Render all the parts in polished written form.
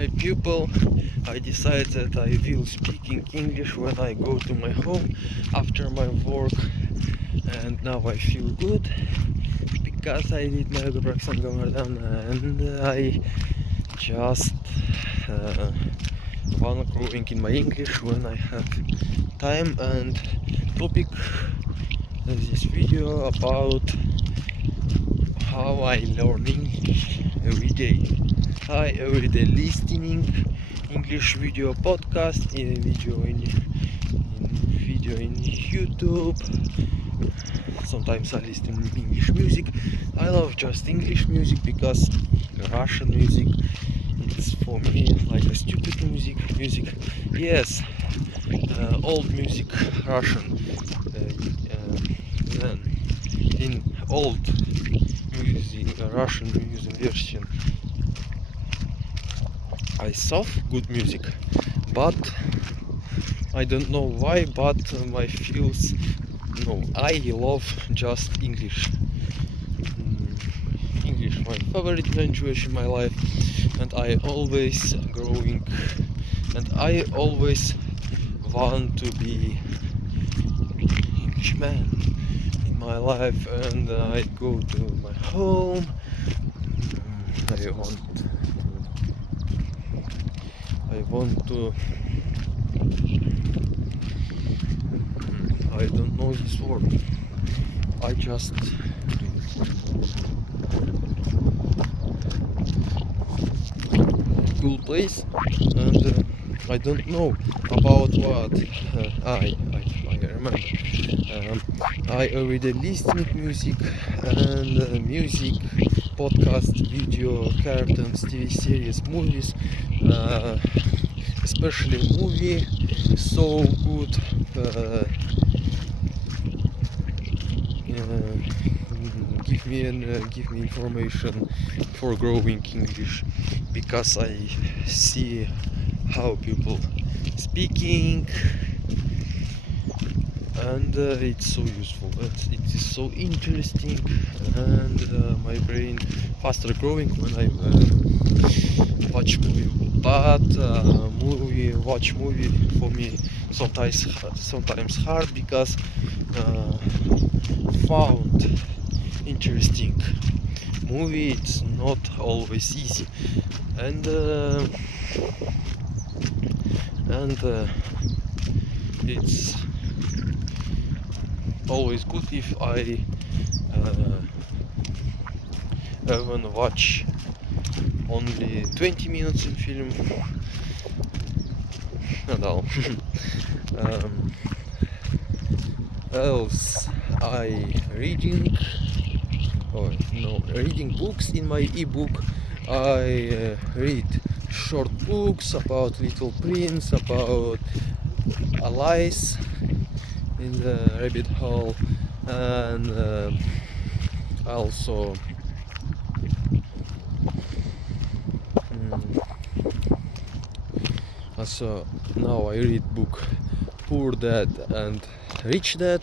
Hi people, I decided that I will speaking English when I go to my home after my work, and now I feel good because I did my Yoga Ramadan, and I just wanna growing in my English when I have time. And topic this video about how I learn English every day. I everyday listening English video podcast, video in YouTube. Sometimes I listen to English music. I love just English music because Russian music it's for me like a stupid music. Yes, old music Russian. Then in old music, Russian music version, I saw good music, but I don't know why, but my feels no, I love just English. English my favorite language in my life, and I always growing, and I always want to be Englishman in my life, and I go to my home. I want to I don't know this word. I just cool place, and I don't know about what I remember. I already listening music and music, podcast, video, cartoons, TV series, movies, especially movie, so good. Give me information for growing English, because I see how people speaking, and it's so useful. It is so interesting, and my brain faster growing when I watch movie. But watch movie for me sometimes hard, because found interesting movie it's not always easy, and it's always good if I even watch only 20 minutes in film. No. um, Else I reading books in my ebook. I read short books about Little Prince, about Alice in the rabbit hole, and also now I read book Poor Dad and Rich Dad,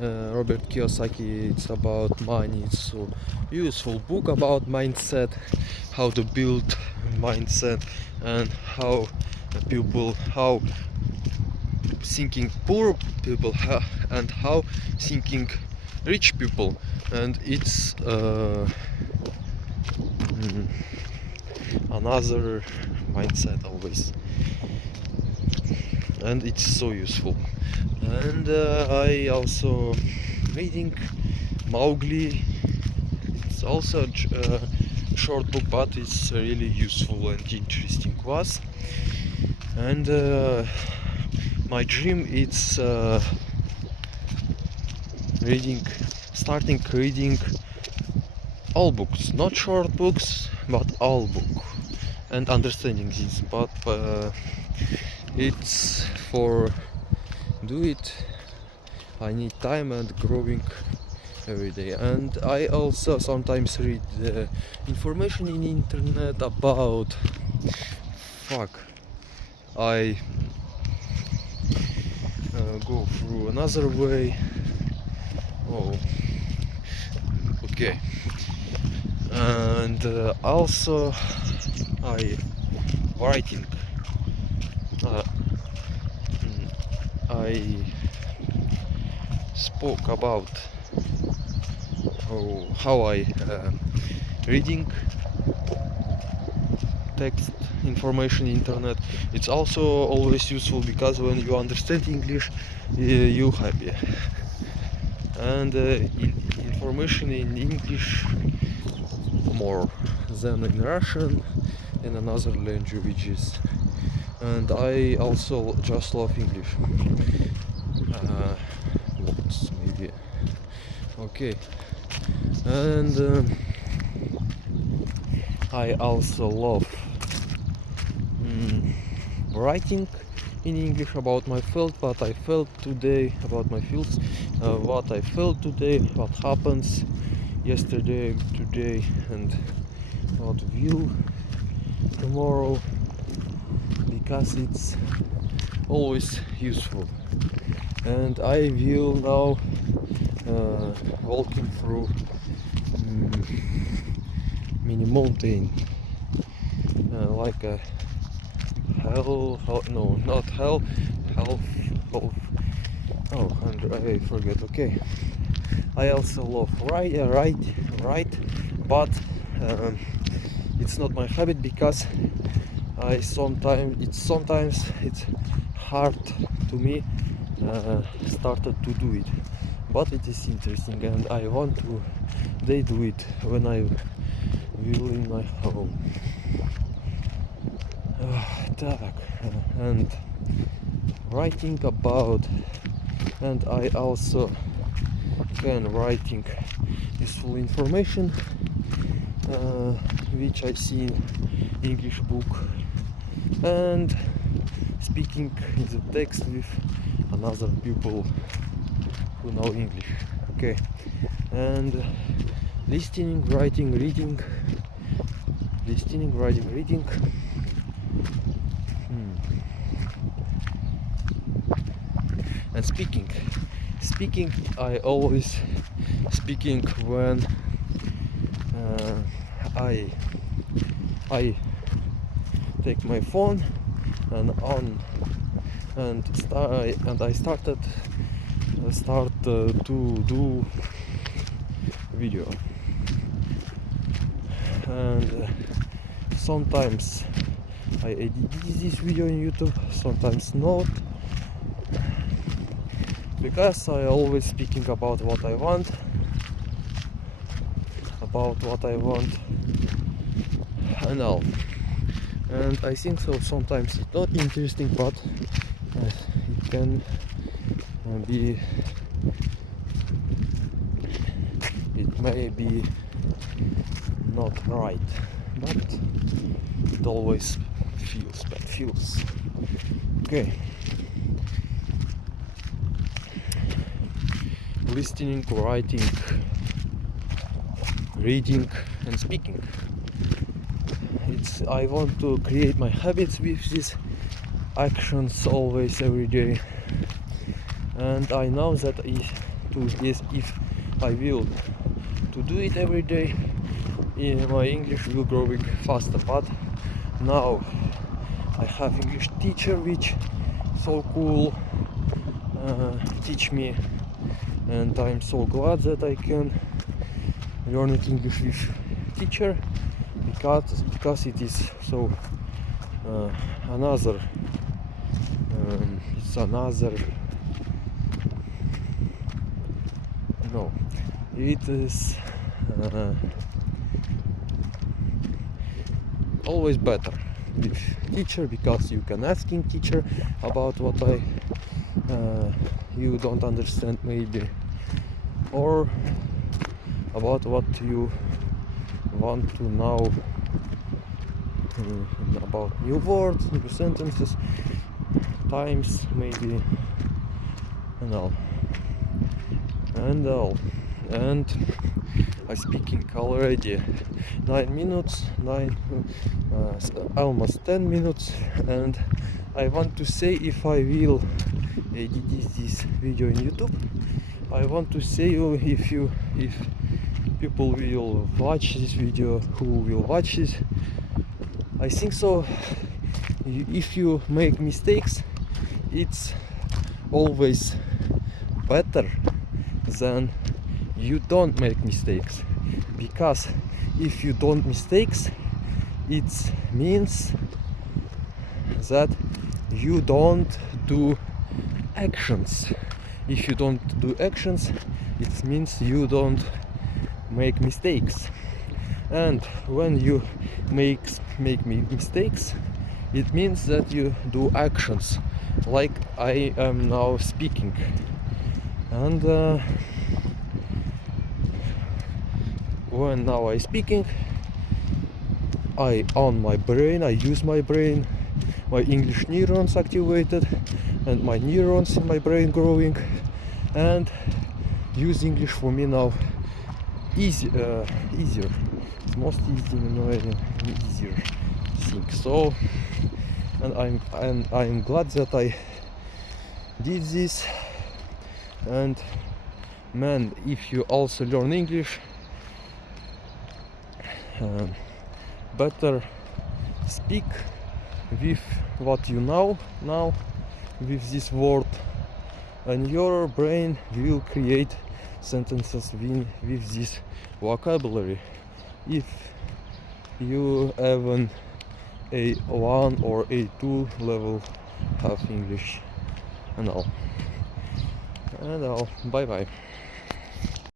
Robert Kiyosaki. It's about money. It's so useful book about mindset, how to build mindset, and how thinking poor people and how thinking rich people, and it's another mindset always, and it's so useful. And I also reading Mowgli. It's also a short book, but it's really useful and interesting was. And my dream is starting reading all books, not short books, but all book, and understanding this. But it's for do it I need time and growing every day. And I also sometimes read information in internet about I go through another way. Oh, okay. And also I writing. Uh, I spoke about how I reading text information internet. It's also always useful because when you understand English, you happy. And information in English more than in Russian and another languages. And I also just love English. Lots maybe. Okay. And I also love writing in English about my field, what I felt today, about my fields, what I felt today, what happens yesterday, today, and what will tomorrow, because it's always useful. And I will now walking through mini mountain, like a hell, no, not hell, half, oh, and I forget. Okay, I also love write, but it's not my habit because sometimes it's hard to me started to do it, but it is interesting and I want to do it when I will in my home. Так, and writing about, and I also can writing useful information which I see in English book, and speaking in the text with another people who know English. Okay, and listening, writing, reading, listening, writing, reading. And speaking I always speaking when I take my phone and on and I started to do video, and sometimes I edit this video in YouTube, sometimes not, because I always speaking about what I want, and all. And I think so sometimes it's not interesting, but it can be, it may be not right, but it always feels. Okay. Listening, writing, reading, and speaking. I want to create my habits with these actions always, every day, and I know that if I will to do it every day, my English will growing faster. But now I have English teacher which so cool teach me, and I'm so glad that I can learn English with teacher, because it is so another it's another no it is always better with teacher, because you can asking teacher about what you don't understand maybe, or about what you want to know about new words, new sentences, times maybe, and all. And I speaking already 9 minutes, almost 10 minutes, and I want to say, if I will edit this video in YouTube, I want to say you, if people will watch this video, who will watch this, I think so if you make mistakes, it's always better than you don't make mistakes, because if you don't mistakes, it means that you don't do actions. If you don't do actions, it means you don't make mistakes. And when you make mistakes, it means that you do actions, like I am now speaking. And when now I speaking, I on my brain, I use my brain, my English neurons activated, and my neurons in my brain growing, and use English for me now easier. It's most easy and easier thing. So, and I'm glad that I did this. And man, if you also learn English, better speak with what you know now with this word, and your brain will create sentences with this vocabulary. If you have an A1 or A2 level have English and all. Bye bye.